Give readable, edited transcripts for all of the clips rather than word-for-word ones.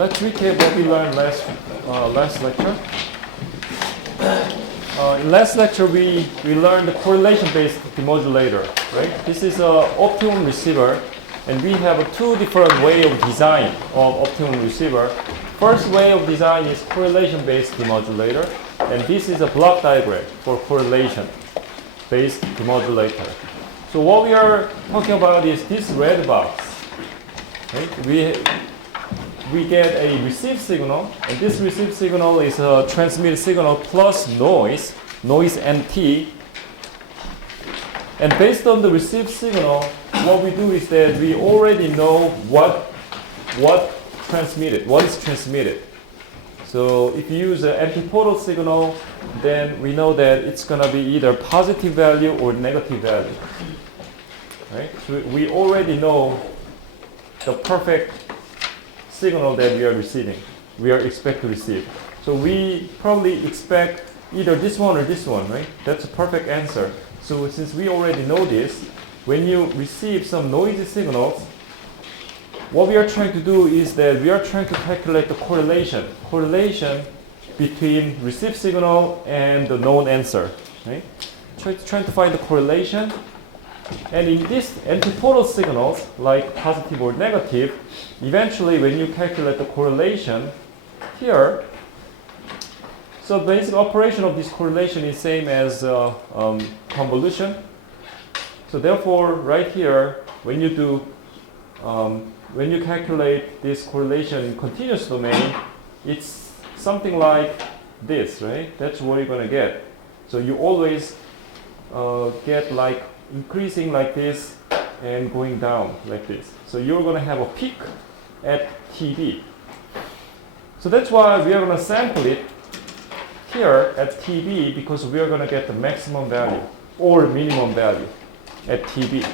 let's recap what we learned last lecture. In last lecture, we learned the correlation-based demodulator, right? This is an optimum receiver, and we have two different ways of design of optimum receiver. First way of design is correlation-based demodulator, and this is a block diagram for correlation-based demodulator. So what we are talking about is this red box. Right? We get a received signal, and this received signal is a transmitted signal plus noise NT. And based on the received signal, what we do is that we already know what is transmitted. So if you use an antipodal signal, then we know that it's going to be either positive value or negative value. Right? So we already know the perfect signal that we are receiving, we are expect to receive. So we probably expect either this one or this one, right? That's a perfect answer. So since we already know this, when you receive some noisy signals, what we are trying to do is that we are trying to calculate the correlation between received signal and the known answer, right? Trying to find the correlation. And in these antipodal signals, like positive or negative, eventually when you calculate the correlation here, so basic operation of this correlation is same as convolution. So therefore, right here, when you calculate this correlation in continuous domain, it's something like this, right? That's what you're going to get. So you always get like increasing like this and going down like this. So you're going to have a peak at TB. So that's why we are going to sample it here at TB, because we are going to get the maximum value or minimum value at TB.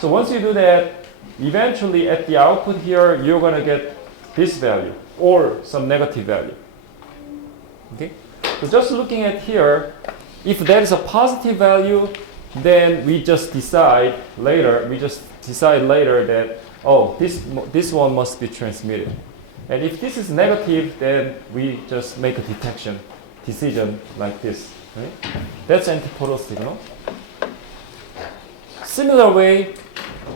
So once you do that, eventually at the output here, you're going to get this value or some negative value. Okay? So just looking at here, if that is a positive value, then we just decide later that, oh, this one must be transmitted. And if this is negative, then we just make a decision like this. Right? That's antipodal signal. Similar way,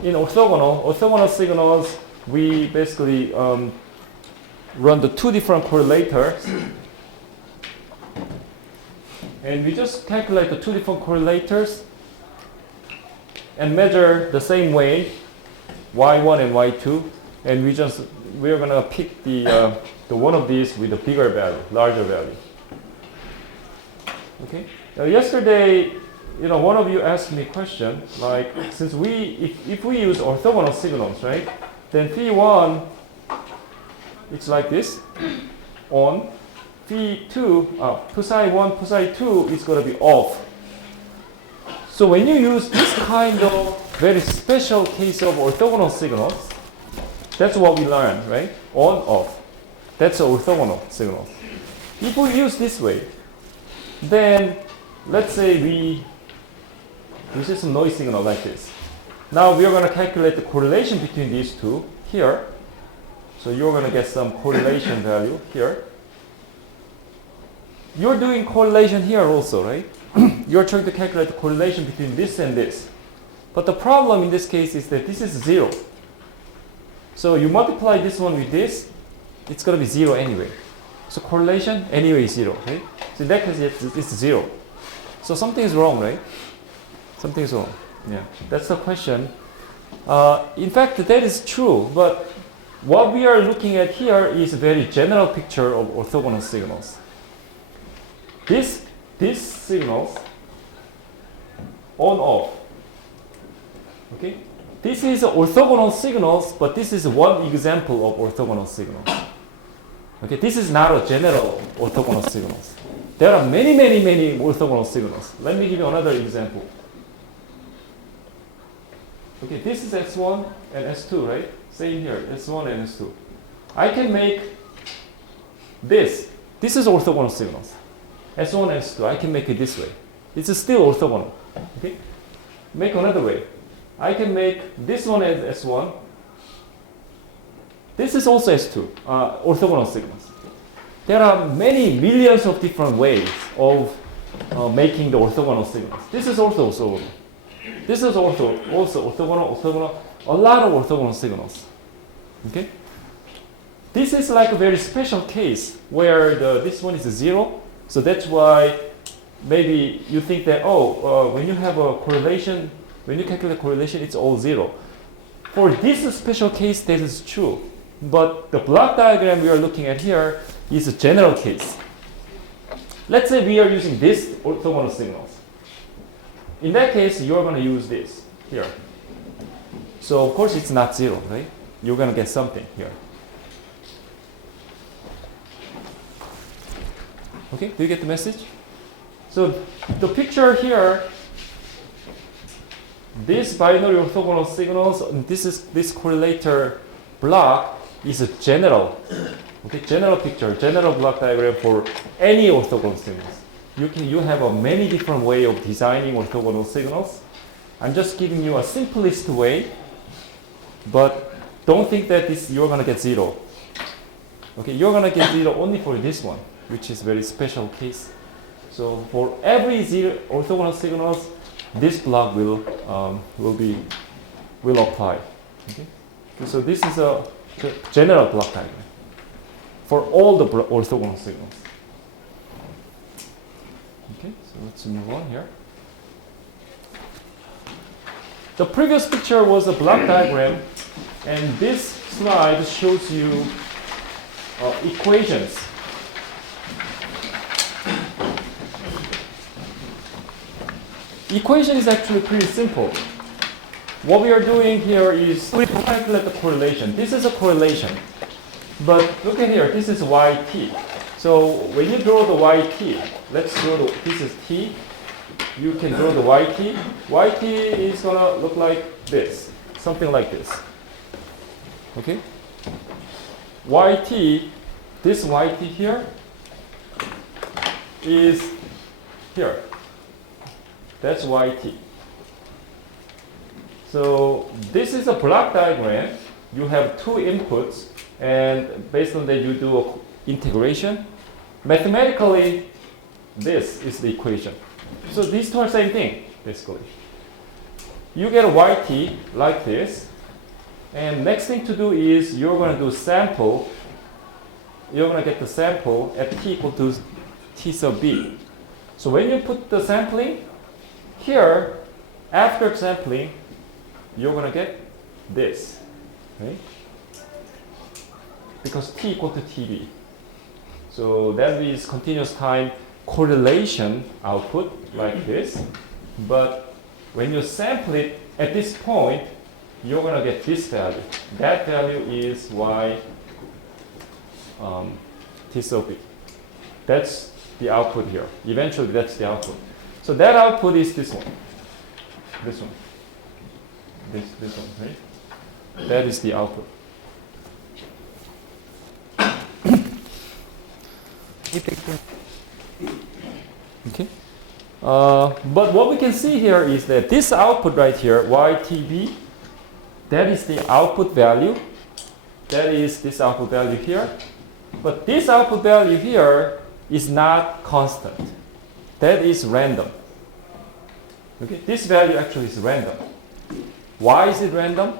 in orthogonal signals, we basically run the two different correlators. And we just calculate the two different correlators and measure the same way, y1 and y2, and we're gonna pick the one of these with a bigger value, larger value. Okay. Now yesterday, one of you asked me a question like, since if we use orthogonal signals, right? Then phi1, it's like this, on. phi2, psi1, psi2 is gonna be off. So when you use this kind of very special case of orthogonal signals, that's what we learned, right? On, off. That's orthogonal signals. If we use this way, then let's say we receive some noise signal like this. Now we are going to calculate the correlation between these two here. So you're going to get some correlation value here. You're doing correlation here also, right? You're trying to calculate the correlation between this and this. But the problem in this case is that this is 0. So you multiply this one with this, it's going to be 0 anyway. So correlation anyway is 0, right? So in that case, it's 0. So something is wrong, right? Something is wrong. Yeah, that's the question. In fact, that is true, but what we are looking at here is a very general picture of orthogonal signals. These signals, on, off. Okay? This is orthogonal signals, but this is one example of orthogonal signals. Okay? This is not a general orthogonal signals. There are many orthogonal signals. Let me give you another example. Okay, this is S1 and S2, right? Same here, S1 and S2. I can make this. This is orthogonal signals. S1 and S2, I can make it this way. It's still orthogonal. Okay? Make another way. I can make this one as S1 This is also S2, orthogonal signals. There are many millions of different ways of making the orthogonal signals. This is also orthogonal. This is also orthogonal, a lot of orthogonal signals. Okay? This is like a very special case where this one is 0. So that's why maybe you think that, when you have a correlation, when you calculate correlation, it's all 0. For this special case, that is true. But the block diagram we are looking at here is a general case. Let's say we are using this orthogonal signals. In that case, you're going to use this here. So of course it's not 0, right? You're going to get something here. Okay, do you get the message? So the picture here, this binary orthogonal signals, this correlator block is a general, general picture, general block diagram for any orthogonal signals. You have a many different way of designing orthogonal signals. I'm just giving you a simplest way, but don't think that you're gonna get 0. Okay, you're gonna get 0 only for this one, which is very special case. So for every orthogonal signals, this block will apply. Okay? So this is a general block diagram for all the orthogonal signals. Okay, so let's move on here. The previous picture was a block diagram, and this slide shows you equations. Equation is actually pretty simple. What we are doing here is we calculate the correlation. This is a correlation. But look at here, this is yt. So when you draw the yt, let's draw this is t. You can draw the yt. Yt is going to look like this, something like this. Okay? Yt, this yt here is here. That's yt. So this is a block diagram. You have two inputs, and based on that you do an integration. Mathematically, this is the equation. So these two are same thing, basically. You get a yt like this, and next thing to do is you're going to do sample. You're going to get the sample at t equal to t sub b. So when you put the sampling here, after sampling, you're going to get this, right? Because t equal to tb. So that is continuous time correlation output like this. But when you sample it at this point, you're going to get this value. That value is y t sub b. That's the output here. Eventually, that's the output. So that output is this one. This one. This one, right? That is the output. Okay. But what we can see here is that this output right here, ytb, that is the output value. That is this output value here. But this output value here is not constant. That is random. Okay, this value actually is random. Why is it random?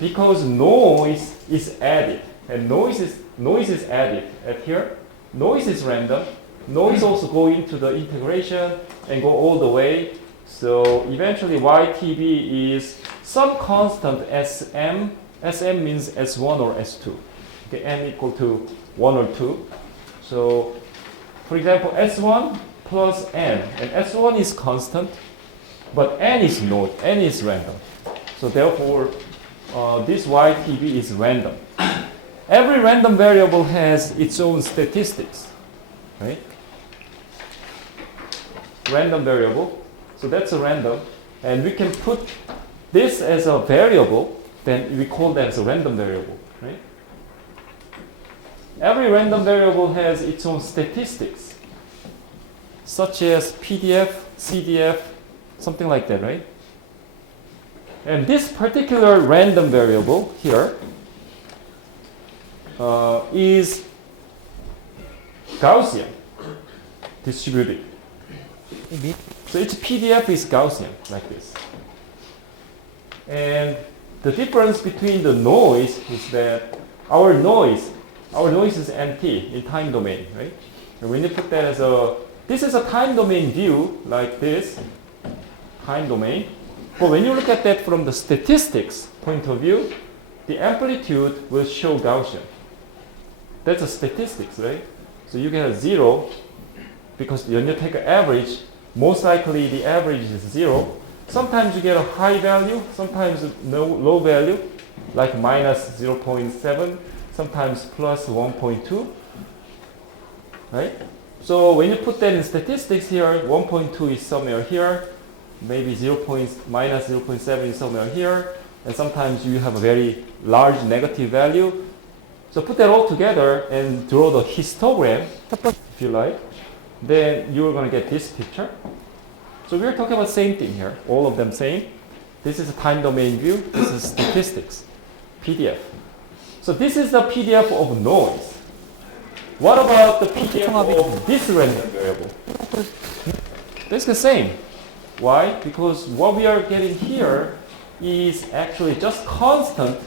Because noise is added, and noise is added at here. Noise is random. Noise also go into the integration and go all the way. So eventually ytb is some constant sm. Sm means s1 or s2. Okay, m equal to 1 or 2. So for example, s1 plus n, and s1 is constant, but n is not, n is random. So therefore, this ytb is random. Every random variable has its own statistics, right? Random variable, so that's a random, and we can put this as a variable, then we call that as a random variable, right? Every random variable has its own statistics, such as PDF, CDF, something like that, right? And this particular random variable here is Gaussian distributed. So its PDF is Gaussian, like this. And the difference between the noise is that our noise is empty in time domain, right? And when you put that as this is a time domain view, like this, time domain. But when you look at that from the statistics point of view, the amplitude will show Gaussian. That's a statistics, right? So you get a 0, because when you take an average, most likely the average is 0. Sometimes you get a high value, sometimes low value, like minus 0.7, sometimes plus 1.2, right? So when you put that in statistics here, 1.2 is somewhere here, maybe minus 0.7 is somewhere here, and sometimes you have a very large negative value. So put that all together and draw the histogram, if you like, then you're going to get this picture. So we're talking about same thing here, all of them same. This is a time domain view, this is statistics, PDF. So this is the PDF of noise. What about the PDF of this random variable? It's the same. Why? Because what we are getting here is actually just constant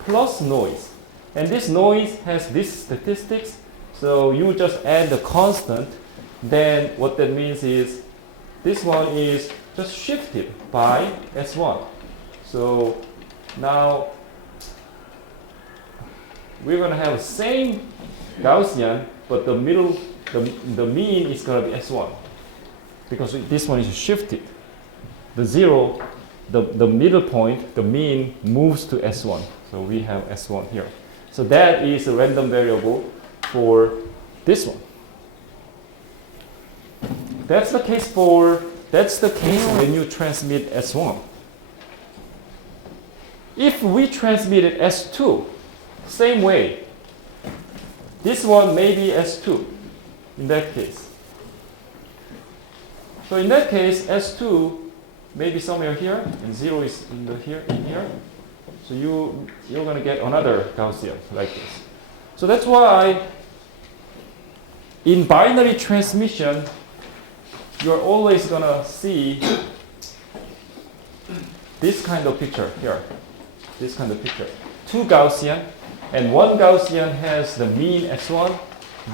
plus noise. And this noise has this statistics, so you just add the constant, then what that means is this one is just shifted by S1. So now we're going to have the same Gaussian, but the middle, the mean is going to be S1. Because this one is shifted. The 0, the middle point, the mean moves to S1. So we have S1 here. So that is a random variable for this one. That's the case when you transmit S1. If we transmitted S2, same way. This one may be S2 in that case. So in that case, S2 may be somewhere here, and 0 is in here. So you're going to get another Gaussian like this. So that's why in binary transmission, you're always going to see this kind of picture here. This kind of picture. Two Gaussian, and one Gaussian has the mean S1,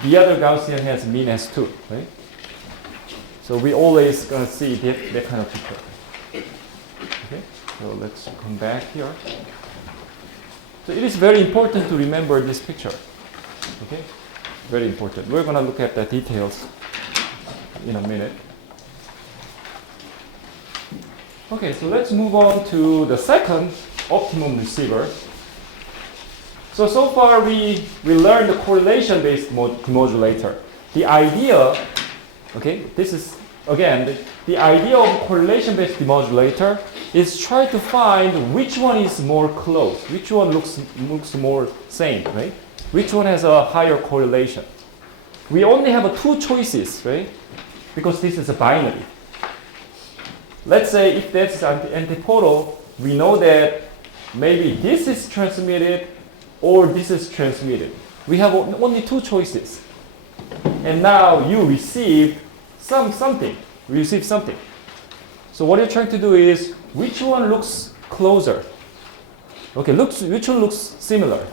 the other Gaussian has mean S2, right? So we always going to see that kind of picture. Okay, so let's come back here. So it is very important to remember this picture. Okay, very important. We're going to look at the details in a minute. Okay, so let's move on to the second optimum receiver. So far we learned the correlation-based demodulator. The idea, okay, this is again the idea of correlation-based demodulator is try to find which one is more close, which one looks more same, right? Which one has a higher correlation. We only have two choices, right? Because this is a binary. Let's say if that's antipodal, we know that maybe this is transmitted or this is transmitted. We have only two choices. And now you receive something. We receive something. So what you're trying to do is, which one looks closer? Okay, which one looks similar?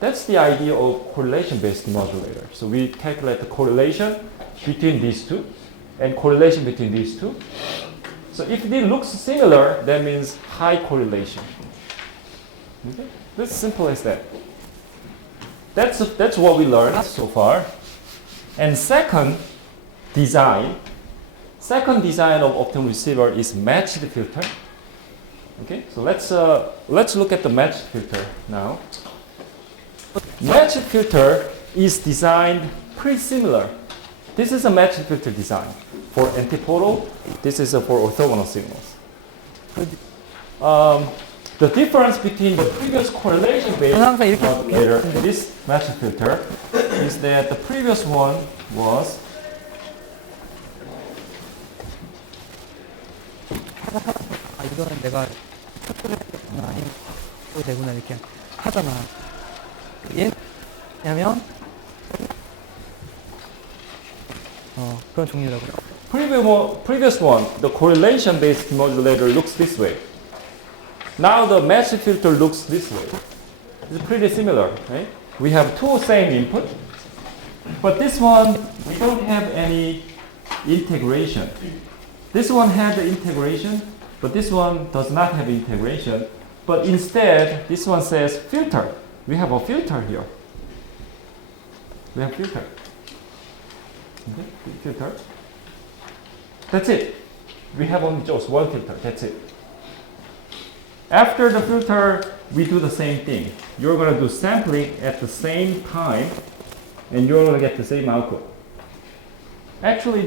That's the idea of correlation-based demodulator. So we calculate the correlation between these two and correlation between these two. So if it looks similar, that means high correlation. Okay? That's simple as that. That's what we learned so far. And second design of optimum receiver is matched filter. Okay, so let's look at the matched filter now. Matched filter is designed pretty similar. This is a matched filter design for antipodal. This is for orthogonal signals. The difference between the previous correlation-based modulator and this matched filter is that the previous one was 이거는 내가 아니면 되구나 이렇게 하잖아. 얘냐면 그런 종류라고요. Previous one, the correlation-based modulator looks this way. Now the matched filter looks this way. It's pretty similar, right? We have two same input, but this one we don't have any integration. This one had the integration, but this one does not have integration. But instead, this one says filter. We have a filter here. We have filter. Okay, filter. That's it. We have only just one filter. That's it. After the filter, we do the same thing. You're going to do sampling at the same time, and you're going to get the same output. Actually,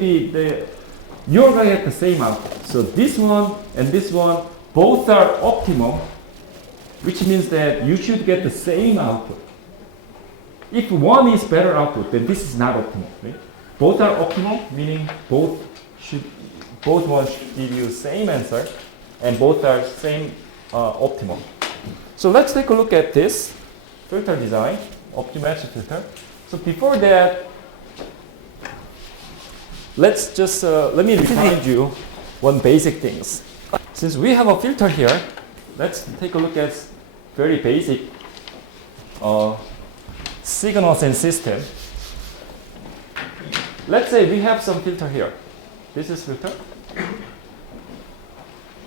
you're going to get the same output. So this one and this one, both are optimum, which means that you should get the same output. If one is better output, then this is not optimal. Right? Both are optimal, meaning both ones should give you same answer, and both are same optimal. So let's take a look at this filter design, optimal filter. So before that, let's just let me remind you one basic things. Since we have a filter here, let's take a look at very basic signals and system. Let's say we have some filter here. This is filter.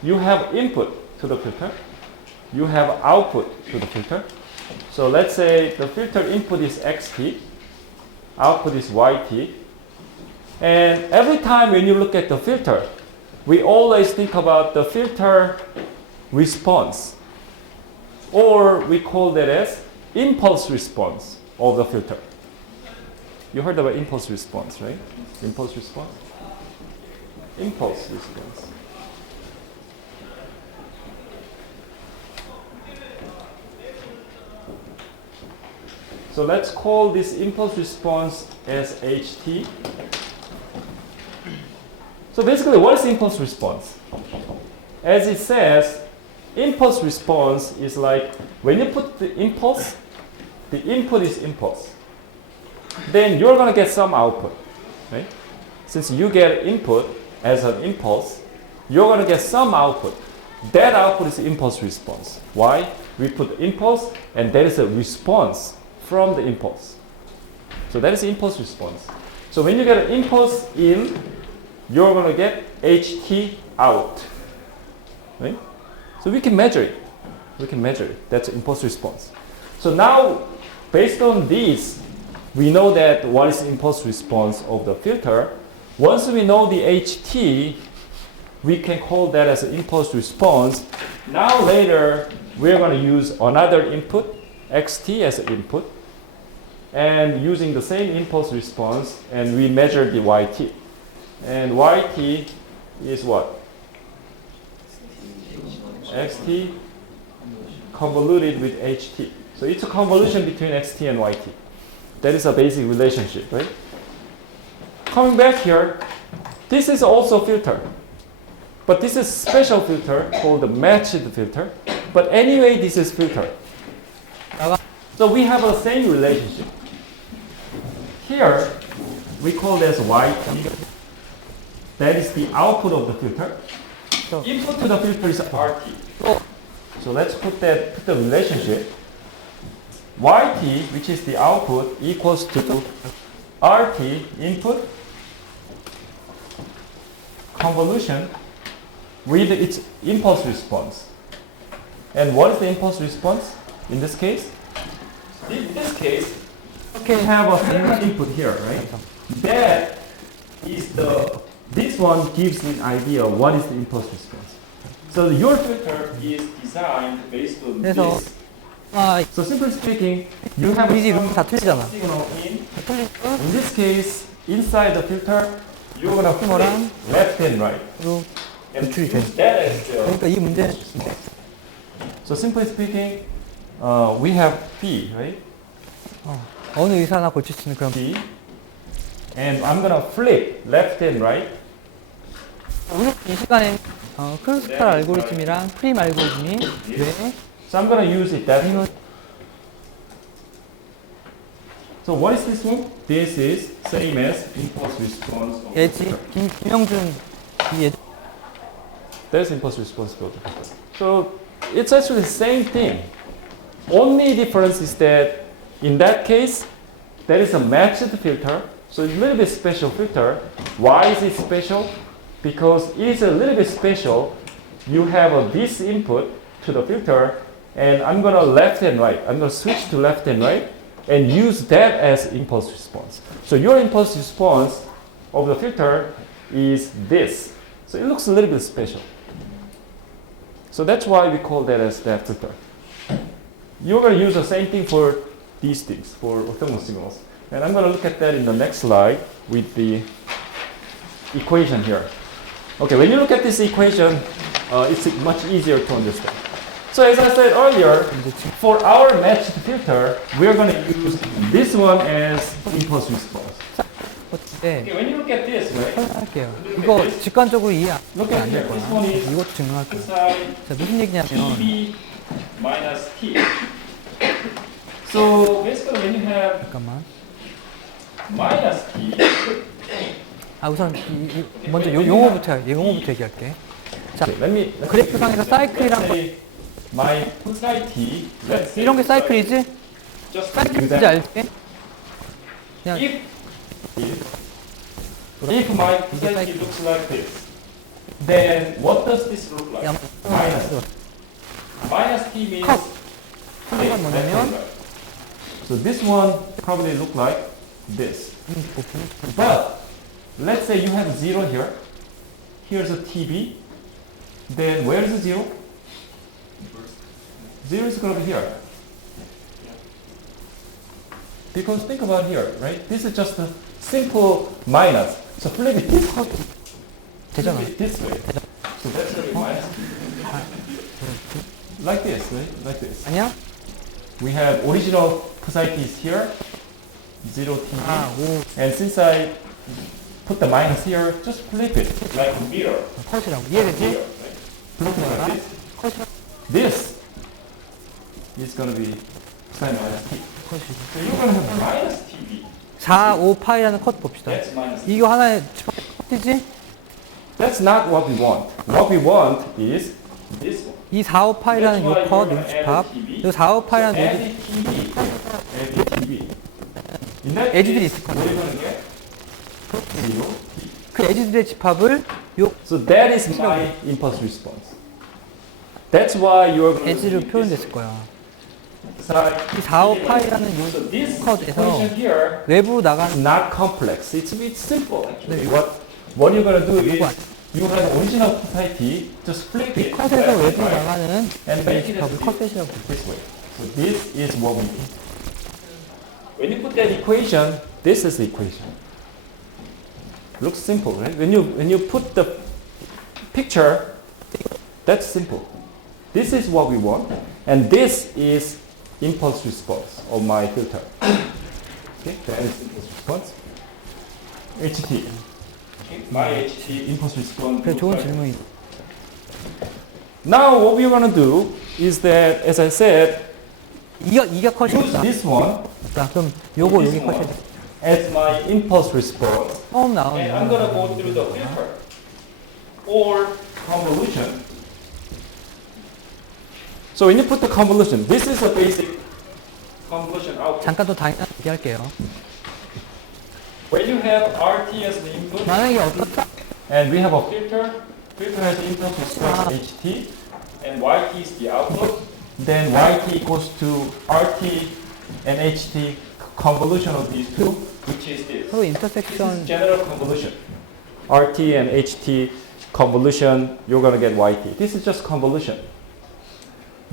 You have input to the filter. You have output to the filter. So let's say the filter input is xt, output is yt. And every time when you look at the filter, we always think about the filter response. Or we call that as impulse response of the filter. You heard about impulse response, right? Impulse response? Impulse response. So let's call this impulse response as ht. So basically, what is impulse response? As it says, impulse response is like when you put the impulse, the input is impulse. Then you're going to get some output, right? Since you get input as an impulse, you're going to get some output. That output is impulse response. Why? We put impulse, and that is a response from the impulse. So that is impulse response. So when you get an impulse in, you're going to get ht out, right? So we can measure it. We can measure it. That's impulse response. So now, based on these, we know that what is the impulse response of the filter. Once we know the ht, we can call that as an impulse response. Now later, we're going to use another input, xt as an input, and using the same impulse response, and we measure the yt. And yt is what? xt convoluted with ht. So it's a convolution between xt and yt. That is a basic relationship, right? Coming back here, this is also filter. But this is special filter called the matched filter. But anyway, this is filter. So we have the same relationship. Here, we call this yt. That is the output of the filter. Input to the filter is RT. So let's put the relationship. YT, which is the output, equals to RT, input, convolution, with its impulse response. And what is the impulse response in this case? In this case, we have a second input here, right? That is this one gives me an idea of what is the impulse response. So your filter is designed based on this. So simply speaking, you have a signal in this case, inside the filter, you're going to flip left and right. And use that as the. So simply speaking, we have P, right? 어느 의사나 고칠 수 있는 그런 P. And I'm going to flip left and right. 이 시간엔 크루스칼 알고리즘이랑 프림 알고리즘이 왜 So I'm going to use it that way. So what is this one? This is same as impulse response of the 예지, filter. 김영준, 이 예지. That's impulse response of the filter. So it's actually the same thing. Only difference is that in that case, there is a matched filter. So it's a little bit special filter. Why is it special? Because it is a little bit special. You have this input to the filter, and I'm gonna left and right. I'm gonna switch to left and right and use that as impulse response. So your impulse response of the filter is this. So it looks a little bit special. So that's why we call that as that filter. You're going to use the same thing for these things, for orthogonal signals. And I'm going to look at that in the next slide with the equation here. Okay, when you look at this equation, it's much easier to understand. So as I said earlier, for our matched filter, we're going to use this one as impulse response. 네, Okay, when you look at this, right? 설명할게요. 이거 직관적으로 이해 Look at 안 here. 될 This 거야. one is 이것도 증명할 거야. cosine 자, 무슨 얘기냐면, TB minus T. So basically when you have 잠깐만. minus T, 우선 먼저 용어부터 얘기할게. 자, okay, let me 그래프상에서 사이클이란 거, say my cosine T. Let's say 이런 게 사이클이지? just 사이클인지 that. 알지? 그냥 if my cosine T looks like this, then what does this look like? Minus T means 컷. this, 소리가 left and 뭐냐면, right. So this one probably look like this. But let's say you have 0 here. Here's a TB. Then where is the 0? 0 is going to be here. Because think about here, right? This is just a simple minus. So flip it this way. 되잖아. Flip it this way. So that's going to be minus T. Like this, right? Like this. 아니야? We have original cosine T is here. 0 TB. 오, And since I put the minus here, just flip it like a mirror. 컷이라고. 이해되지? Mirror, right? Looking like this. 컷이라고. This is going to be cosine minus t. 컷이. So you're going to have minus tb. 4, 5 파이라는 컷 봅시다. That's minus t. 이거 하나의 컷이지? That's not what we want. What we want is this one. 이 4, 5 파이라는 요 컷, 요 집합. 요 4, 5 파이라는 요 add tb. Add tb. In that 에지들이 case, 있을 what 거야. are you going to get? 0 t. 그 에지들의 집합을 요 So that is my impulse response. That's why you're going to 에지로 use this 표현됐을 거야. side. 이 4, 5 파이라는 So 요 this 컷에서 equation here 외부로 is 나가는 not complex. It's simple actually. What you're gonna do is you have original cosine t, just flip it 컷에서 left and 외부로 right, 나가는 and 이 make it 집합을 as 컷셋이라고. this way. So this is what we need. When you put that equation, this is the equation. Looks simple, right? When you put the picture, that's simple. This is what we want, and this is impulse response of my filter. Okay, that is impulse response. HT. My HT impulse response. 그래, 좋은 질문이. Now what we're gonna do is that, as I said, 이가 use 컷이었다. this one 자, 그럼 요거 this 여기 one 컷이 as my impulse response, 처음 나오는 and I'm gonna go through the filter or convolution. So when you put the convolution, this is a basic convolution output. 잠깐 또 당연히 얘기할게요. When you have RT as the input, 만약에 어떻다? and we have a filter, filter has the input response HT, and YT is the output, then YT equals to RT and HT convolution of these two, which is this. 서로 This is 인터섹션 general convolution. RT and HT convolution, you're going to get YT. This is just convolution.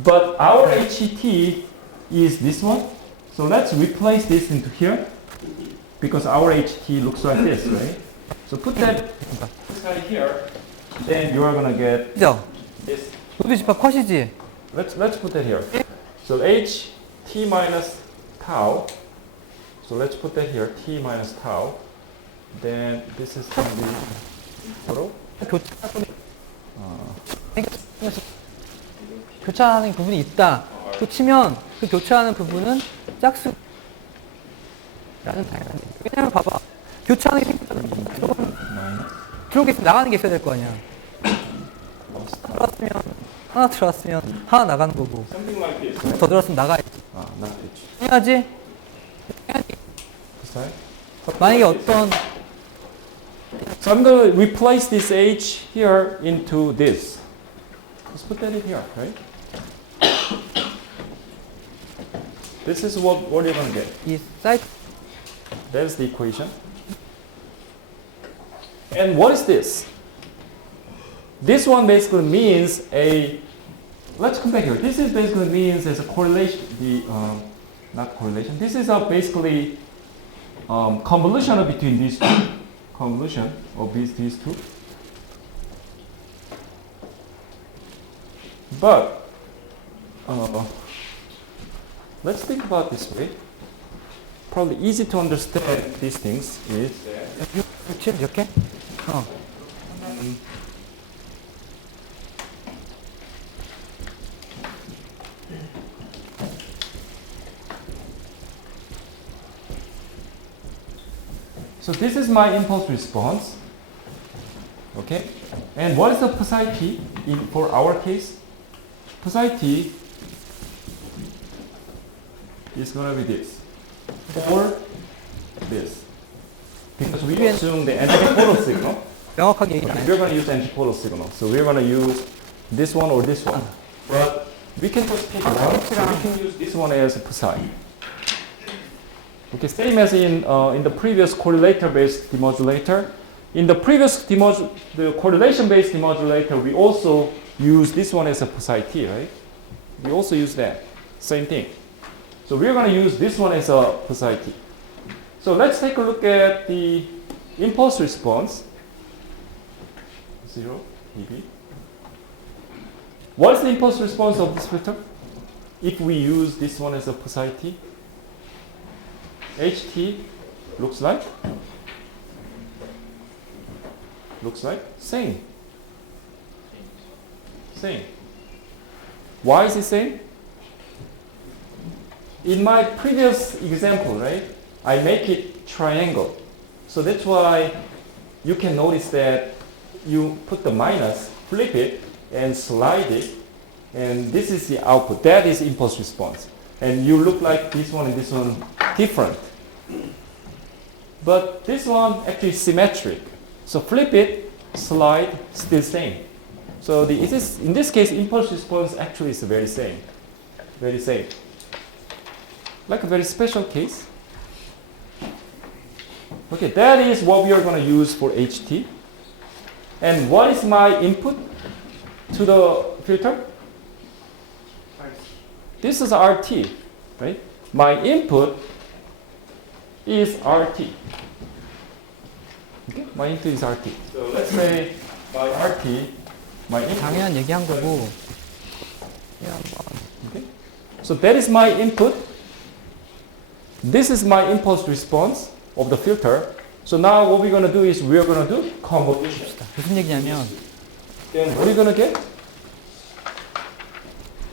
But our HT is this one. So let's replace this into here because our HT looks like this, right? So put that side here, then you are going to get 그죠? this. 노드 집합 컷이지? Let's put that here. So HT minus tau. So let's put that here, T minus tau. Then this is going to be total. 교차하는 부분이 있다. 또 치면 그 교차하는 부분은 짝수 라는 당연한 얘기. 왜냐면 봐봐. 교차하는 게 생겼잖아. 들어오게 있으면 나가는 게 있어야 될 거 아니야. 하나 들어왔으면 하나 나가는 거고. Something like this. 더 들어왔으면 나가야지. not it. 해야지. Sorry? 만약에 어떤 So I'm going to replace this H here into this. Let's put that in here, right? This is what you're going to get. 이 사이트 That's the equation. And what is this? This one basically means a, let's come back here. This is basically means as a correlation, not correlation. This is a basically convolution between these two. Convolution of these two. But let's think about this way. Probably easy to understand these things is 그치? 이렇게? so this is my impulse response. Okay? And what is the psi t for our case? Psi t is going to be this. Or this. Because we assume the antipodal signal. 명확하게 얘기 안 해. We're going to use antipodal signal. So we're going to use this one or this one. But we can just pick one. So we can use this one as psi. Okay, same as in the previous correlator-based demodulator. In the previous the correlation-based demodulator, we also use this one as a psi t, right? We also use that. Same thing. So we're going to use this one as a psi t. So let's take a look at the impulse response. 0 dB. What is the impulse response of this filter? If we use this one as a psi t, ht looks like same. Why is it same? In my previous example, right, I make it triangle. So that's why you can notice that you put the minus, flip it, and slide it, and this is the output. That is impulse response. And you look like this one and this one different. But this one actually is symmetric. So flip it, slide, still same. So in this case, impulse response actually is very same. Like a very special case. Okay, that is what we are going to use for HT. And what is my input to the filter? This is RT, right? My input is RT. Okay, my input is RT. So let's say by RT, my input. 당연한 얘기한 거고. Okay, so that is my input. This is my impulse response of the filter. So now what we're going to do is we're going to do convolution. 무슨 얘기냐면 Then what are you going to get?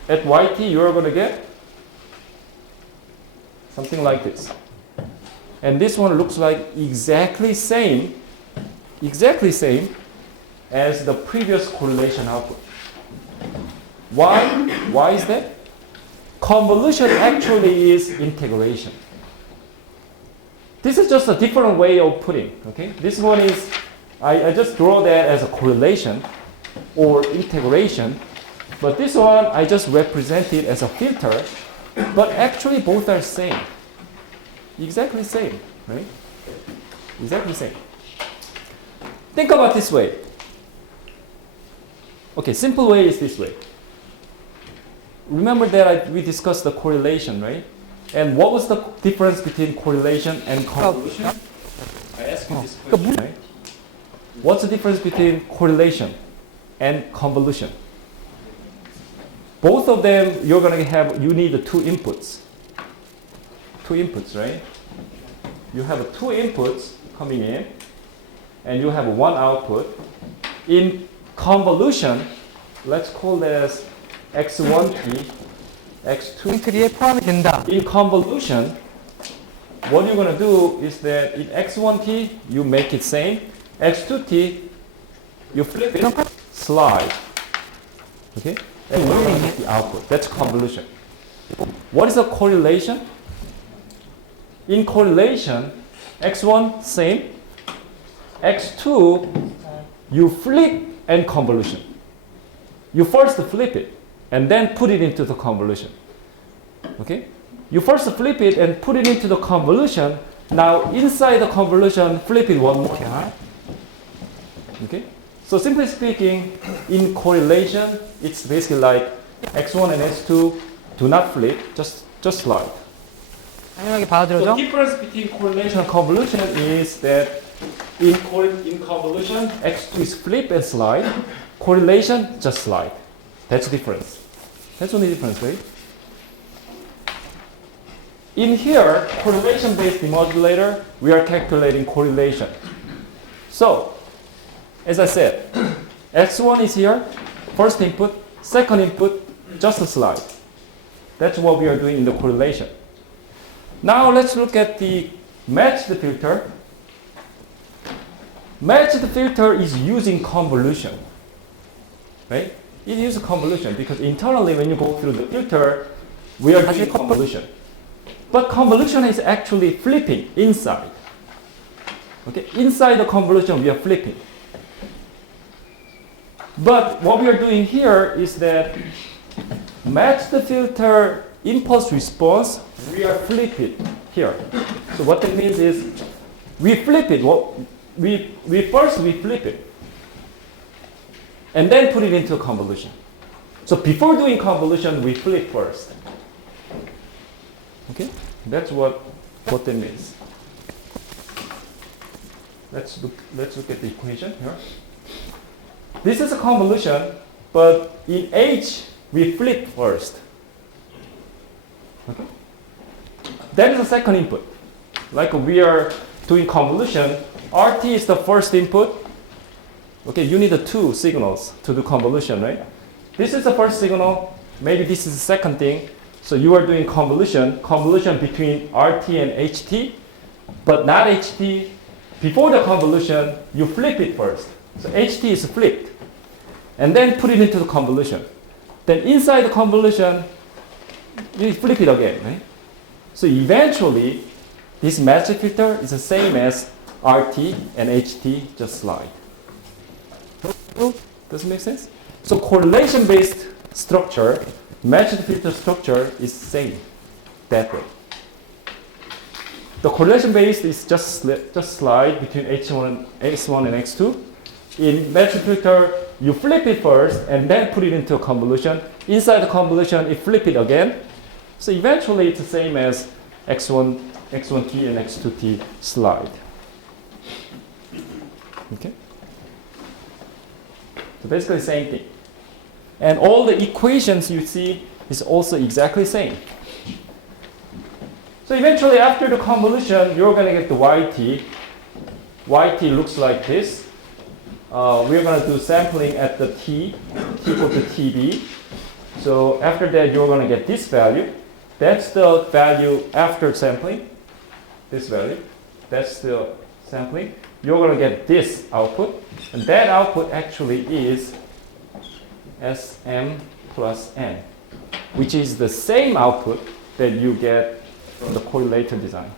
At yt, you're going to get something like this. And this one looks like exactly same as the previous correlation output. Why? Why is that? Convolution actually is integration. This is just a different way of putting, okay? This one is, I just draw that as a correlation or integration, but this one I just represent it as a filter, but actually both are same. Exactly same, right? Exactly same. Think about this way. Okay, simple way is this way. Remember that we discussed the correlation, right? And what was the difference between correlation and convolution? I asked you this question, right? What's the difference between correlation and convolution? Both of them, you're going to have, you need two inputs. Two inputs, right? You have two inputs coming in, and you have one output. In convolution, let's call this x1t, x2t. 트리에 포함이 된다. In convolution, what you're going to do is that in x1t, you make it same. x2t, you flip it, slide. Okay? And we're going to get the output. That's convolution. What is a correlation? In correlation, x1, same. x2, you flip and convolution. You first flip it and then put it into the convolution. Okay? You first flip it and put it into the convolution. Now inside the convolution, flip it one more time. Okay? So simply speaking, in correlation, it's basically like x1 and x2 do not flip, just slide. 당연하게 The 받아들여져? difference between correlation and convolution is that in convolution, x2 is flip and slide. Correlation, just slide. That's the difference. That's the only difference, right? In here, correlation-based demodulator, we are calculating correlation. So, as I said, x1 is here, first input, second input, just a slide. That's what we are doing in the correlation. Now let's look at the matched filter. Matched filter is using convolution, right? It uses convolution because internally when you go through the filter, we are doing convolution. But convolution is actually flipping inside. Okay, inside the convolution we are flipping. But what we are doing here is that match the filter impulse response, we are flip it here. So what that means is we flip it. We first flip it and then put it into a convolution. So before doing convolution, we flip first. Okay, that's what that means. Let's look at the equation here. This is a convolution, but in H we flip first. Okay, that is the second input. Like we are doing convolution, RT is the first input. Okay, you need the two signals to do convolution, right? This is the first signal. Maybe this is the second thing. So you are doing convolution between RT and HT, but not HT. Before the convolution, you flip it first. So HT is flipped, and then put it into the convolution. Then inside the convolution, you flip it again, right? So eventually, this matched filter is the same as RT and HT, just slide. Does it make sense? So correlation-based structure, matched filter structure is same that way. The correlation-based is just slide between H1 and X1 and X2. In matched filter, you flip it first and then put it into a convolution. Inside the convolution, you flip it again. So eventually, it's the same as X1T and X2T slide. Okay. So basically, same thing. And all the equations you see is also exactly same. So eventually, after the convolution, you're going to get the YT. YT looks like this. We're going to do sampling at the T equal to TB. So after that, you're going to get this value. That's the value after sampling. This value. That's the sampling. You're going to get this output. And that output actually is SM plus N, which is the same output that you get from the correlator design.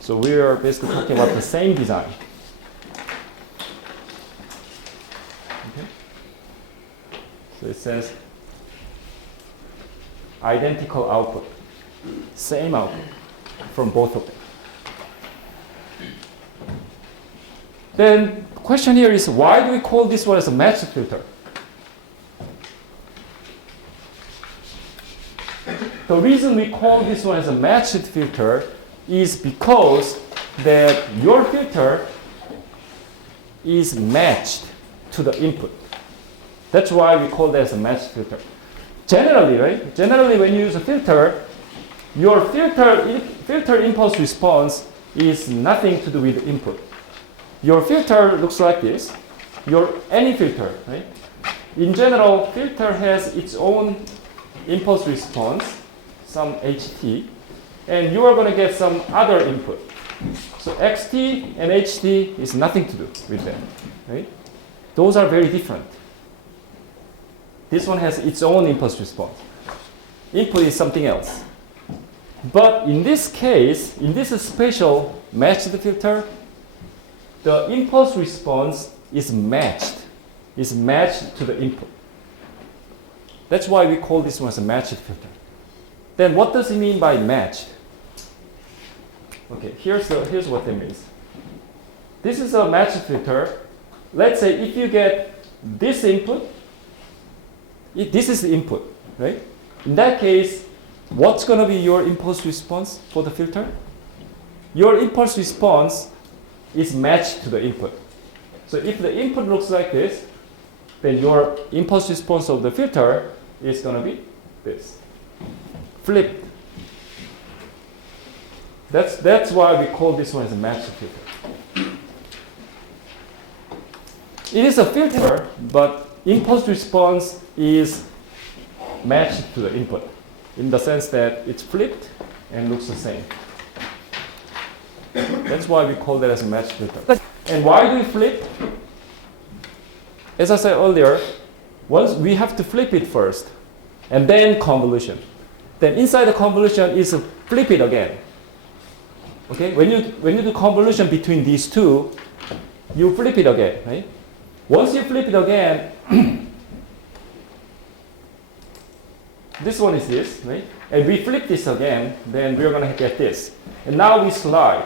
So we are basically talking about the same design. Okay. So it says identical output, same output from both of them. Then the question here is, why do we call this one as a matched filter? The reason we call this one as a matched filter is because that your filter is matched to the input. That's why we call that as a matched filter. Generally, right? Generally, when you use a filter, your filter impulse response is nothing to do with the input. Your filter looks like this. Any filter, right? In general, filter has its own impulse response, some HT, and you are going to get some other input. So xt and ht is nothing to do with that, right? Those are very different. This one has its own impulse response. Input is something else. But in this case, in this special matched filter, the impulse response is matched to the input. That's why we call this one as a matched filter. Then what does it mean by matched? Okay, here's what that means. This is a matched filter. Let's say if you get this input, this is the input, right? In that case, what's going to be your impulse response for the filter? Your impulse response is matched to the input. So if the input looks like this, then your impulse response of the filter is going to be this. Flipped. That's why we call this one as a matched filter. It is a filter, but impulse response is matched to the input in the sense that it's flipped and looks the same. That's why we call that as a matched filter. And why do we flip? As I said earlier, once we have to flip it first, and then convolution. Then inside the convolution is flip it again. Okay, when you do convolution between these two, you flip it again, right? Once you flip it again, this one is this, right? And we flip this again, then we're gonna get this. And now we slide.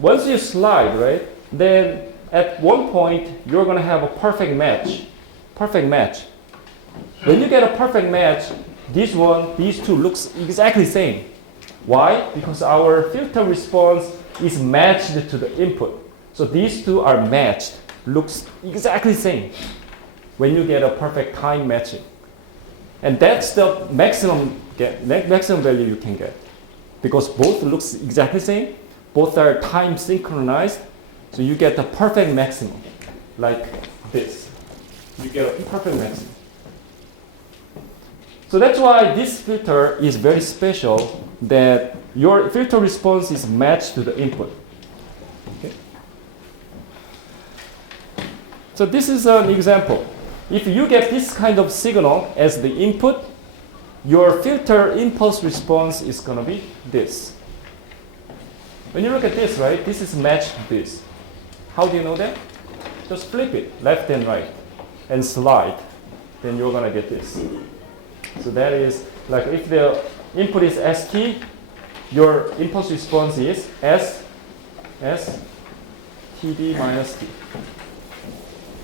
Once you slide, right, then at one point you're gonna have a perfect match. Perfect match. When you get a perfect match, these two looks exactly the same. Why? Because our filter response is matched to the input. So these two are matched, looks exactly the same when you get a perfect time matching. And that's the maximum value you can get. Because both looks exactly the same, both are time synchronized, so you get the perfect maximum, like this. You get a perfect maximum. So that's why this filter is very special, that your filter response is matched to the input. Okay? So this is an example. If you get this kind of signal as the input, your filter impulse response is going to be this. When you look at this, right, this is matched to this. How do you know that? Just flip it, left and right, and slide. Then you're going to get this. So that is, like if the input is st, your impulse response is s td minus t.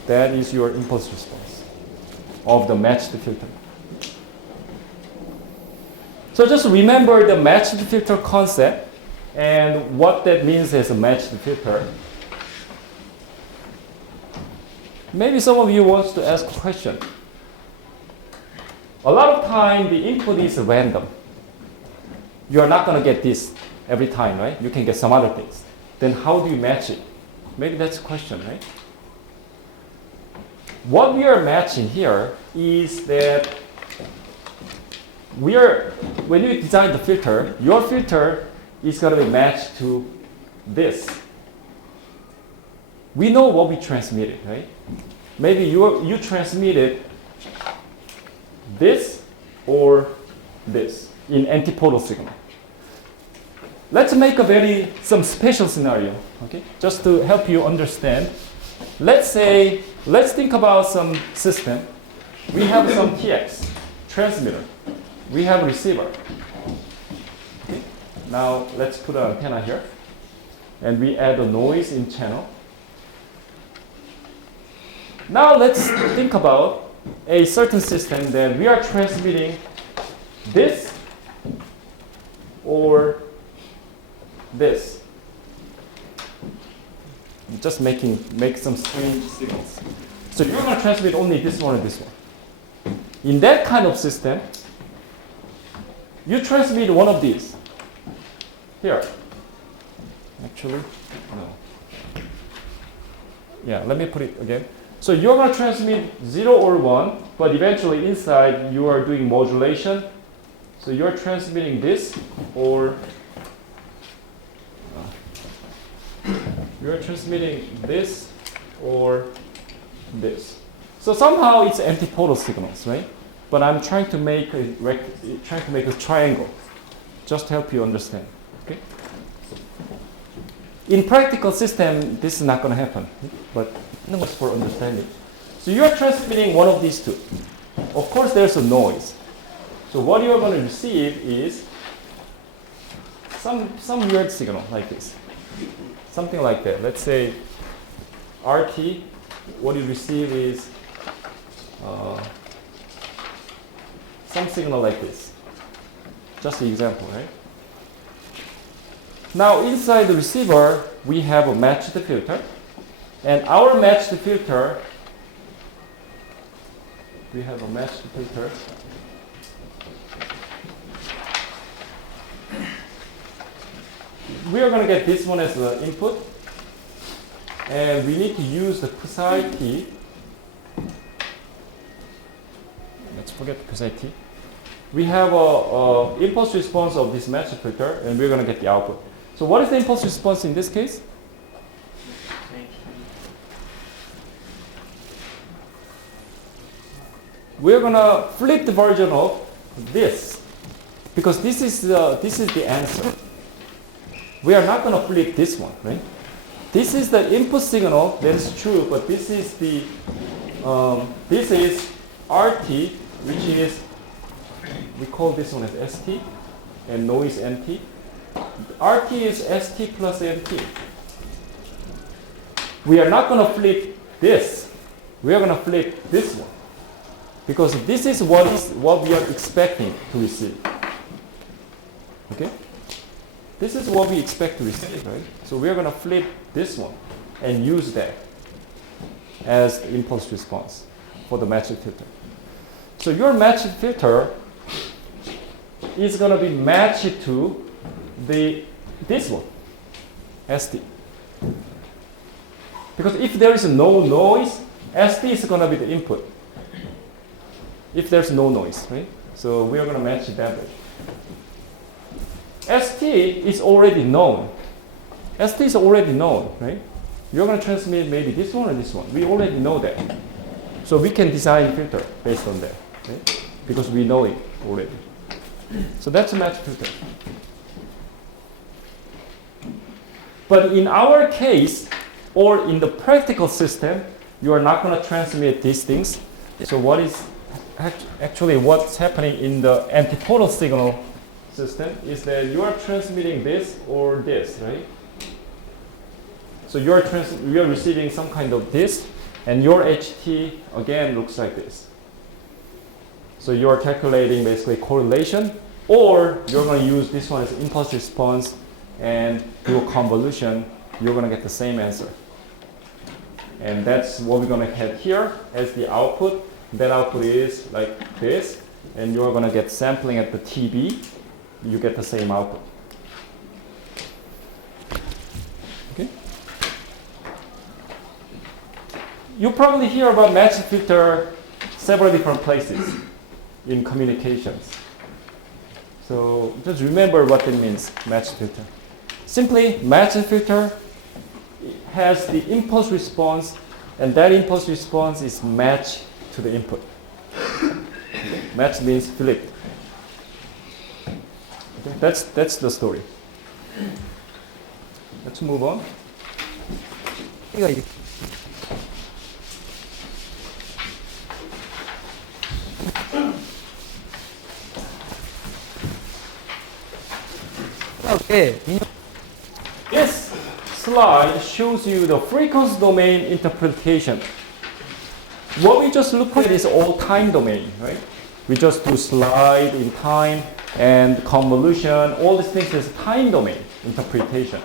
That is your impulse response of the matched filter. So just remember the matched filter concept and what that means as a matched filter. Maybe some of you want to ask a question. A lot of time the input is random. You are not going to get this every time, right? You can get some other things. Then how do you match it? Maybe that's a question, right? What we are matching here is that when you design the filter, your filter is going to be matched to this. We know what we transmitted, right? Maybe you transmitted this or this in antipodal signal. Let's make some special scenario, okay? Just to help you understand. Let's think about some system. We have some TX, transmitter. We have a receiver. Okay. Now let's put an antenna here. And we add a noise in channel. Now let's think about a certain system that we are transmitting this or this. Just make some strange signals. So you're going to transmit only this one and this one. In that kind of system, you transmit one of these. Here. Actually, no. Yeah, let me put it again. So you're going to transmit 0 or 1, but eventually inside you are doing modulation. So you're transmitting this, or you're transmitting this or this. So somehow it's antipodal signals, right? But I'm trying to make a triangle, just to help you understand. Okay. In practical system, this is not going to happen, but just for understanding. So you are transmitting one of these two. Of course, there's a noise. So what you are going to receive is some weird signal like this, something like that. Let's say RT. What you receive is some signal like this. Just an example, right? Now inside the receiver, we have a matched filter, and our matched filter. We have a matched filter. We are going to get this one as the input, and we need to use the psi t. Let's forget the psi t. We have a impulse response of this matched filter, and we're going to get the output. So what is the impulse response in this case? We're going to flip the version of this, because this is the answer. We are not going to flip this one, right? This is the input signal, that is true, but this is the this is RT, which is, we call this one as ST, and noise NT. RT is ST plus NT. We are not going to flip this. We are going to flip this one, because this is what we are expecting to receive. Okay? This is what we expect to receive, right? So we are going to flip this one and use that as the impulse response for the matched filter. So your matched filter is going to be matched to this one, ST. Because if there is no noise, ST is going to be the input. If there's no noise, right? So we are going to match that way. ST is already known. ST is already known, right? You're going to transmit maybe this one or this one. We already know that. So we can design a filter based on that, right? Because we know it already. So that's a matched filter. But in our case, or in the practical system, you are not going to transmit these things. So what is actually what's happening in the antipodal signal system is that you are transmitting this or this, right? So you are receiving some kind of this, and your HT again looks like this. So you are calculating basically correlation, or you're going to use this one as impulse response and do a convolution. You're going to get the same answer. And that's what we're going to get here as the output. That output is like this, and you're going to get sampling at the TB. You get the same output. Okay. You probably hear about matched filter several different places in communications. So just remember what it means, matched filter. Simply, matched filter has the impulse response, and that impulse response is matched to the input. Match means flipped. Okay, that's the story. Let's move on. Okay. This slide shows you the frequency domain interpretation. What we just looked at is all time domain, right? We just do slide in time and convolution. All these things is time domain interpretation.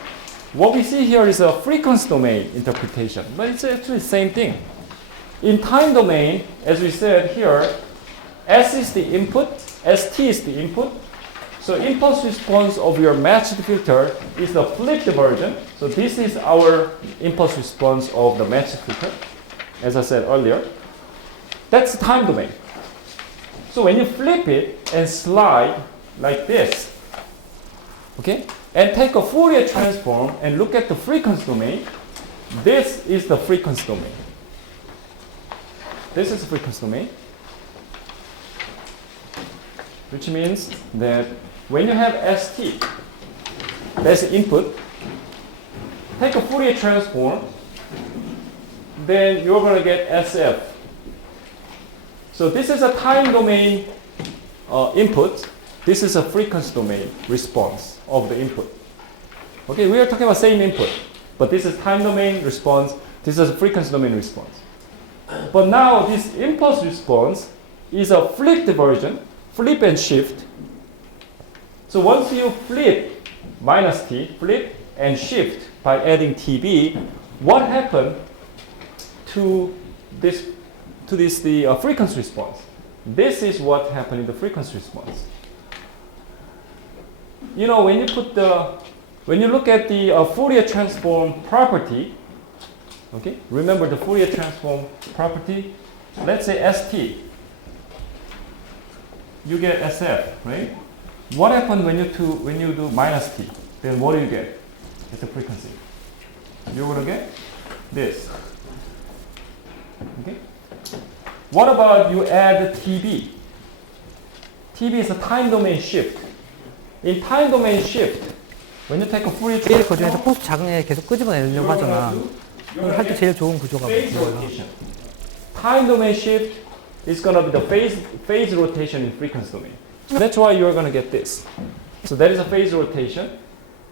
What we see here is a frequency domain interpretation, but it's actually the same thing. In time domain, as we said here, S is the input, ST is the input. So impulse response of your matched filter is the flipped version. So this is our impulse response of the matched filter, as I said earlier. That's the time domain. So when you flip it and slide, like this, okay, and take a Fourier transform and look at the frequency domain, this is the frequency domain. This is the frequency domain, which means that when you have ST, that's the input, take a Fourier transform, then you're going to get SF. So this is a time domain input. This is a frequency domain response of the input. Okay, we are talking about same input, but this is time domain response. This is a frequency domain response. But now this impulse response is a flipped version, flip and shift. So once you flip minus t, flip and shift by adding TB, what happened to this the frequency response? This is what happened in the frequency response. You know, when you look at the Fourier transform property, okay, remember the Fourier transform property. Let's say ST, you get SF, right? What happened when you do minus t? Then what do you get? It's the frequency. You're gonna get this. Okay. What about you add TB? TB is a time domain shift. In time domain shift, when you take a Fourier 제일 그 transform, 중에서 포스 작은 애 계속 끄집어내려고 하잖아. 할 때 제일 좋은 구조가 phase 뭐야? rotation. Time domain shift is going to be the phase rotation in frequency domain. That's why you're going to get this. So that is a phase rotation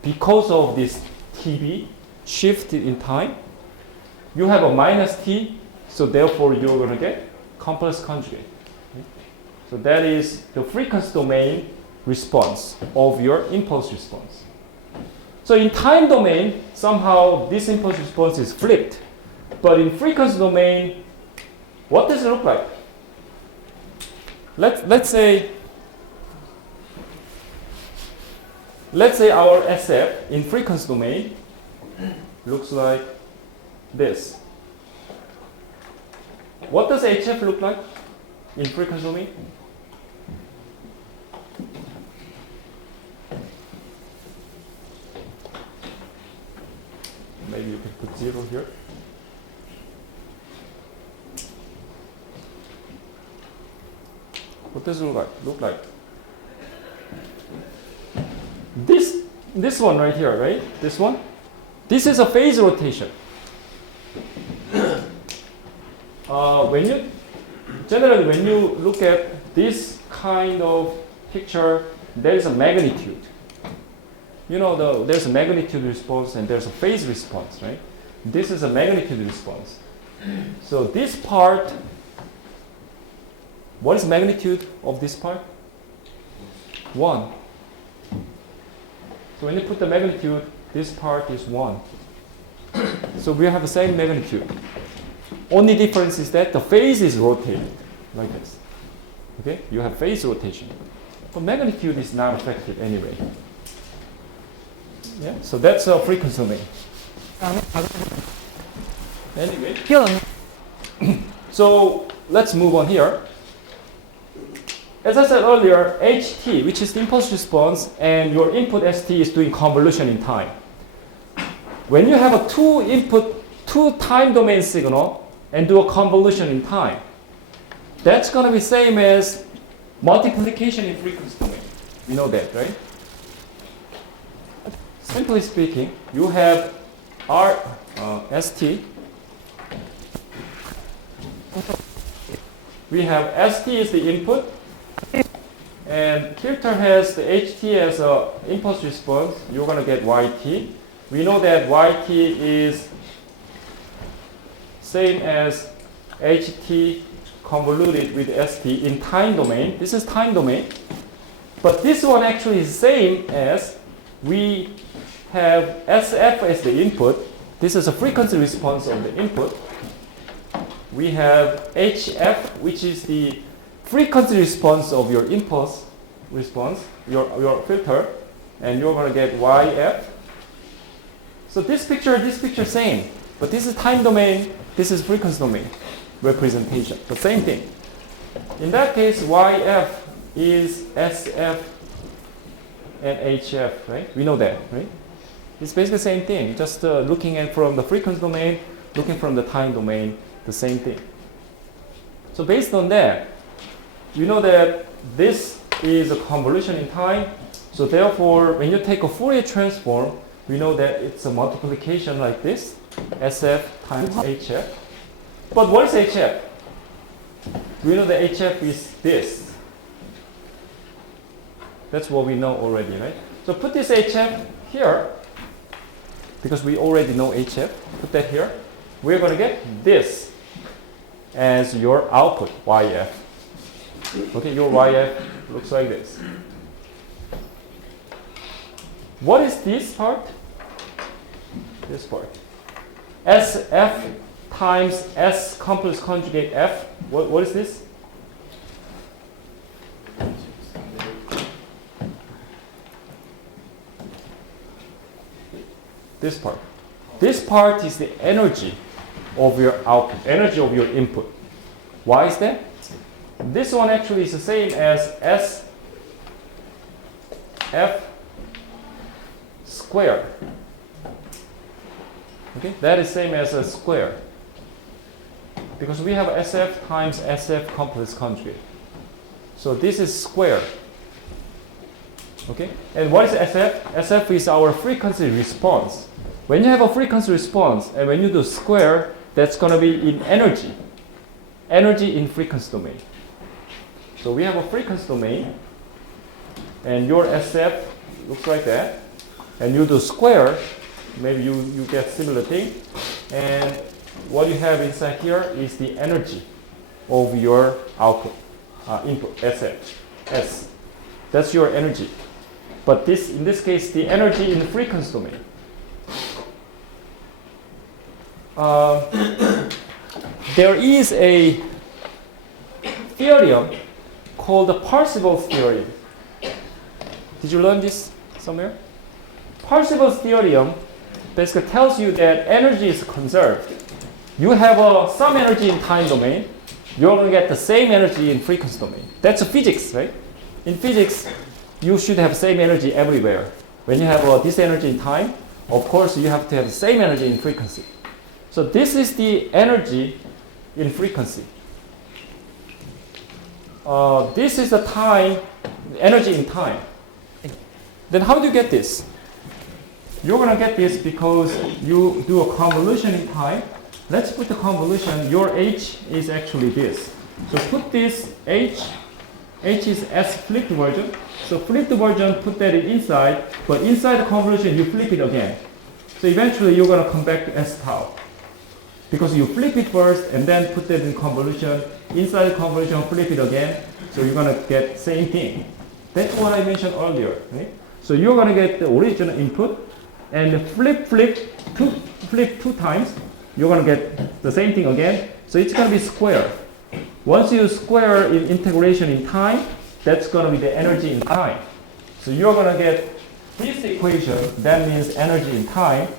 because of this TB shift in time. You have a minus t, so therefore you're going to get complex conjugate. So that is the frequency domain response of your impulse response. So in time domain, somehow this impulse response is flipped. But in frequency domain, what does it look like? Let's say our SF in frequency domain looks like this. What does HF look like in frequency domain? Maybe you can put 0 here. What does it look like? This one right here, right? This one? This is a phase rotation. Generally when you look at this kind of picture, there is a magnitude. You know, there's a magnitude response and there's a phase response, right? This is a magnitude response. So this part, what is magnitude of this part? 1. So when you put the magnitude, this part is 1. So we have the same magnitude. Only difference is that the phase is rotated like this. Okay? You have phase rotation. But magnitude is not affected anyway. Yeah, so that's a frequency domain. Anyway, so let's move on here. As I said earlier, HT, which is the impulse response, and your input ST is doing convolution in time. When you have a two time domain signal and do a convolution in time, that's going to be same as multiplication in frequency domain. You know that, right? Simply speaking, you have ST. We have ST is the input, and filter has the HT as a impulse response. You're going to get YT. We know that YT is same as HT convoluted with ST in time domain. This is time domain. But this one actually is same as we have SF as the input. This is a frequency response of the input. We have HF, which is the frequency response of your impulse response, your filter, and you're going to get YF. So this picture same, but this is time domain, this is frequency domain representation. The same thing. In that case, YF is SF and HF, right? We know that, right? It's basically the same thing, just looking at from the frequency domain, looking from the time domain, the same thing. So based on that, we know that this is a convolution in time. So therefore, when you take a Fourier transform, we know that it's a multiplication like this, SF times HF. But what is HF? We know that HF is this. That's what we know already, right? So put this HF here, because we already know HF. Put that here. We're going to get this as your output, YF. Okay, your YF looks like this. What is this part? This part. SF times S complex conjugate F. What is this? This part. This part is the energy of your output, energy of your input. Why is that? This one actually is the same as SF squared. Okay, that is same as a square. Because we have SF times SF complex conjugate. So this is square. Okay, and what is SF? SF is our frequency response. When you have a frequency response and when you do square, that's going to be in energy. Energy in frequency domain. So we have a frequency domain and your SF looks like that. And you do square, maybe you get similar thing. And what you have inside here is the energy of your output, input, SF, S. That's your energy. But this, in this case, the energy in the frequency domain. There is a theorem called the Parseval's theorem. Did you learn this somewhere? Parseval's theorem basically tells you that energy is conserved. You have some energy in time domain, you're going to get the same energy in frequency domain. That's physics, right? In physics, you should have same energy everywhere. When you have this energy in time, of course you have to have the same energy in frequency. So this is the energy in frequency. This is the time, energy in time. Then how do you get this? You're going to get this because you do a convolution in time. Let's put the convolution. Your H is actually this. So put this H is S flipped version. So flipped version, put that inside. But inside the convolution, you flip it again. So eventually, you're going to come back to S tau. Because you flip it first and then put that in convolution. Inside the convolution, flip it again. So you're going to get same thing. That's what I mentioned earlier. Right? So you're going to get the original input and flip two times. You're going to get the same thing again. So it's going to be square. Once you square in integration in time, that's going to be the energy in time. So you're going to get this equation. That means energy in time.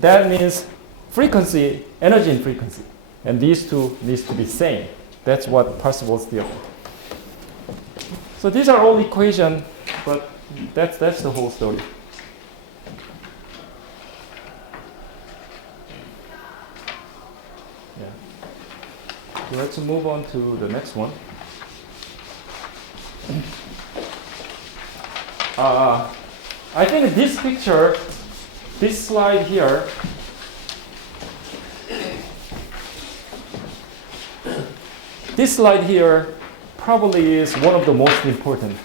That means frequency, energy in frequency. And these two needs to be same. That's what Parseval's theorem. So these are all equations, but that's the whole story. So let's move on to the next one. I think this picture, this slide here, probably is one of the most important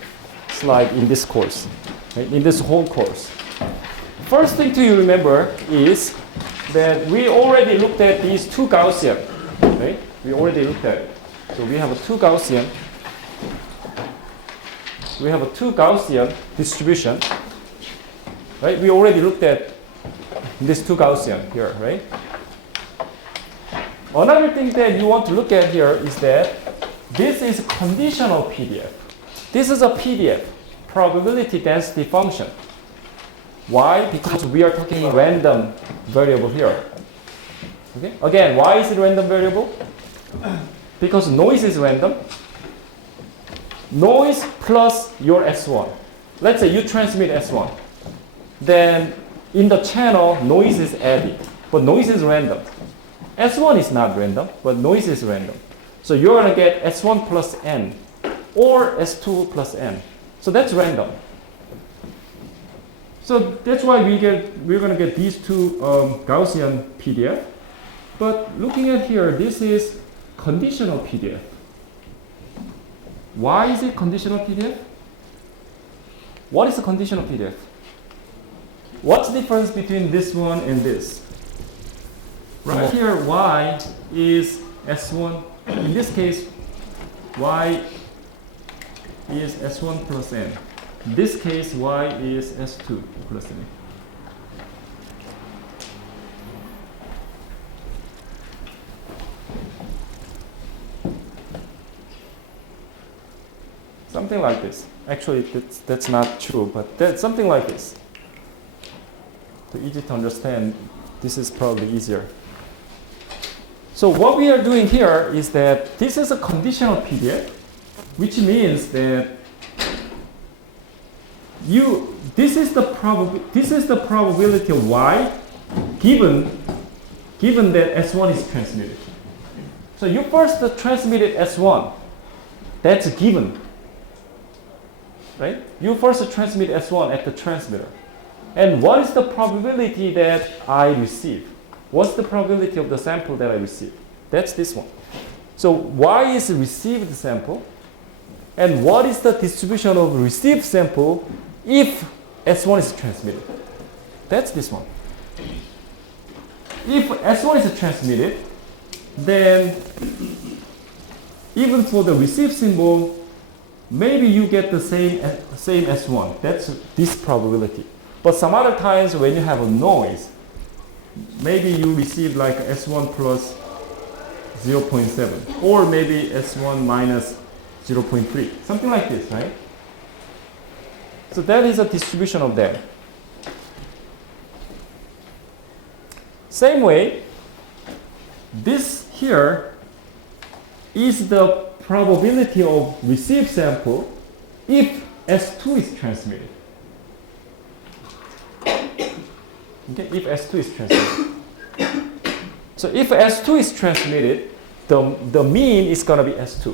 slides in this course, right? In this whole course. First thing to remember is that we already looked at these two Gaussian, right? We already looked at it. So we have a two Gaussian. We have a two Gaussian distribution, right? We already looked at this two Gaussian here, right? Another thing that you want to look at here is that this is conditional PDF. This is a PDF, probability density function. Why? Because we are talking random variable here. Okay? Again, why is it random variable? Because noise is random. Noise plus your S1 let's say you transmit S1. Then in the channel, noise is added, but noise is random. S1 is not random, but noise is random. So you're going to get S1 plus N or S2 plus N. So that's random. So that's why we're going to get these two Gaussian PDF. But looking at here, this is conditional PDF. Why is it conditional PDF? What is a conditional PDF? What's the difference between this one and this? Right here, y is S1. In this case, y is S1 plus n. In this case, y is S2 plus n. Something like this. Actually, that's not true, but that's something like this. So easy to understand, this is probably easier. So what we are doing here is that this is a conditional PDF, which means that this is the probability of y given that S1 is transmitted. So you first transmitted S1. That's given. Right? You first transmit S1 at the transmitter. And what is the probability that I receive? What's the probability of the sample that I receive? That's this one. So y is received sample. And what is the distribution of received sample if S1 is transmitted? That's this one. If S1 is transmitted, then even for the received symbol, maybe you get the same S1. That's this probability. But some other times when you have a noise, maybe you receive like S1 plus 0.7 or maybe S1 minus 0.3, something like this, right? So that is a distribution of that. Same way, this here is the probability of received sample if S2 is transmitted. Okay, if S2 is transmitted. So if S2 is transmitted, the mean is going to be S2.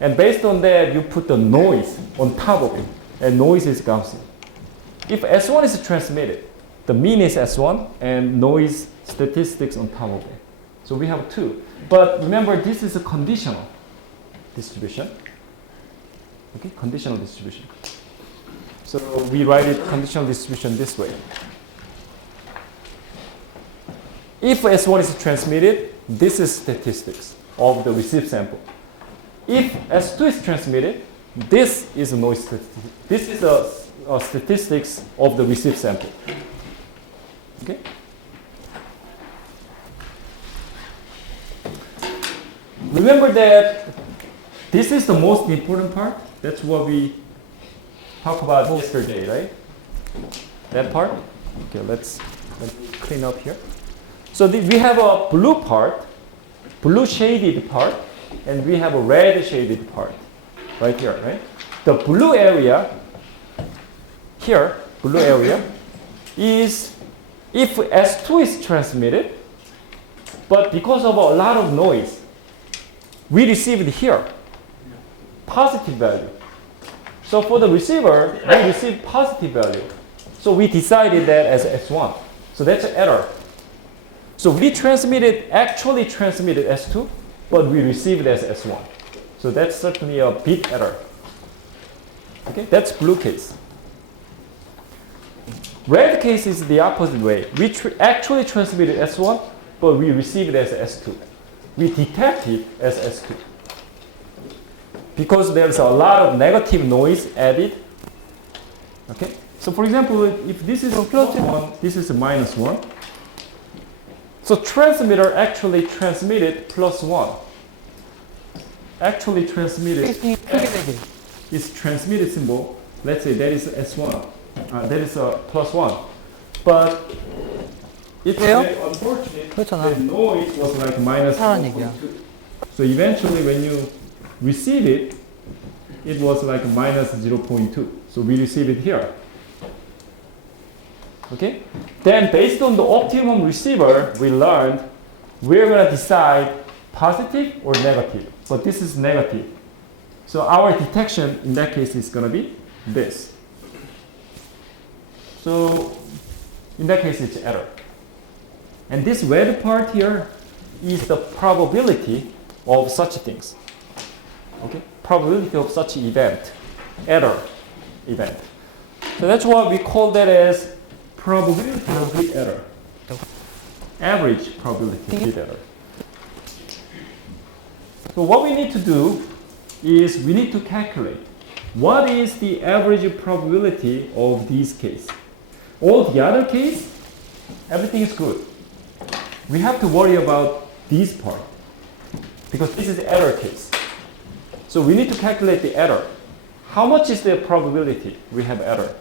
And based on that, you put the noise on top of it. And noise is Gaussian. If S1 is transmitted, the mean is S1 and noise statistics on top of it. So we have two. But remember, this is a conditional distribution. Okay, conditional distribution. So we write it conditional distribution this way. If S1 is transmitted, this is statistics of the received sample. If S2 is transmitted, this is a noise statistic. This is a statistics of the received sample. Okay? Remember that this is the most important part. That's what we talked about yesterday, right? That part. Okay, let me clean up here. So we have a blue part, blue shaded part, and we have a red shaded part right here, right? The blue area here, blue area, is if S2 is transmitted, but because of a lot of noise, we received here positive value. So for the receiver, we received positive value. So we decided that as S1. So that's an error. So we actually transmitted S2, but we received as S1. So that's certainly a big error. Okay, that's blue case. Red case is the opposite way. We actually transmitted S1, but we received it as S2. We detect it as S2. Because there's a lot of negative noise added. Okay, so for example, if this is a plus 1, this is a minus 1. So transmitter actually transmitted plus 1. Actually transmitted is transmitted symbol. Let's say that is S1. That is a plus 1. But it's very unfortunate the noise was like minus 1.2. So eventually when you receive it, it was like minus 0.2. So we receive it here. Okay? Then based on the optimum receiver, we learned we're going to decide positive or negative. But this is negative. So our detection in that case is going to be this. So in that case, it's error. And this red part here is the probability of such things. Okay? Probability of such event, error event. So that's why we call that as probability of the error. Average probability of the error. So what we need to do is we need to calculate what is the average probability of these cases. All the other case, everything is good. We have to worry about this part because this is the error case. So we need to calculate the error. How much is the probability we have error?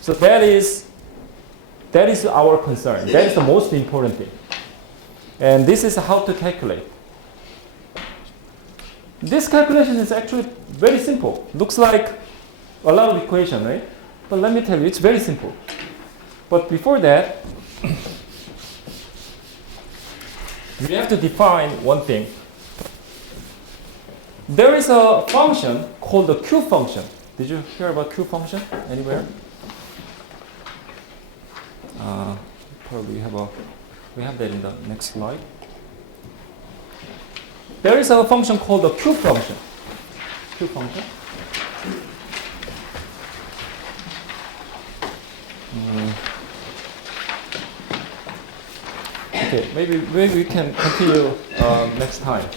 So that is our concern. That is the most important thing. And this is how to calculate. This calculation is actually very simple. Looks like a lot of equation, right? But let me tell you, it's very simple. But before that, we have to define one thing. There is a function called the Q function. Did you hear about Q function anywhere? Probably we have that in the next slide. There is a function called the Q function. Q function. Okay, maybe we can continue next time.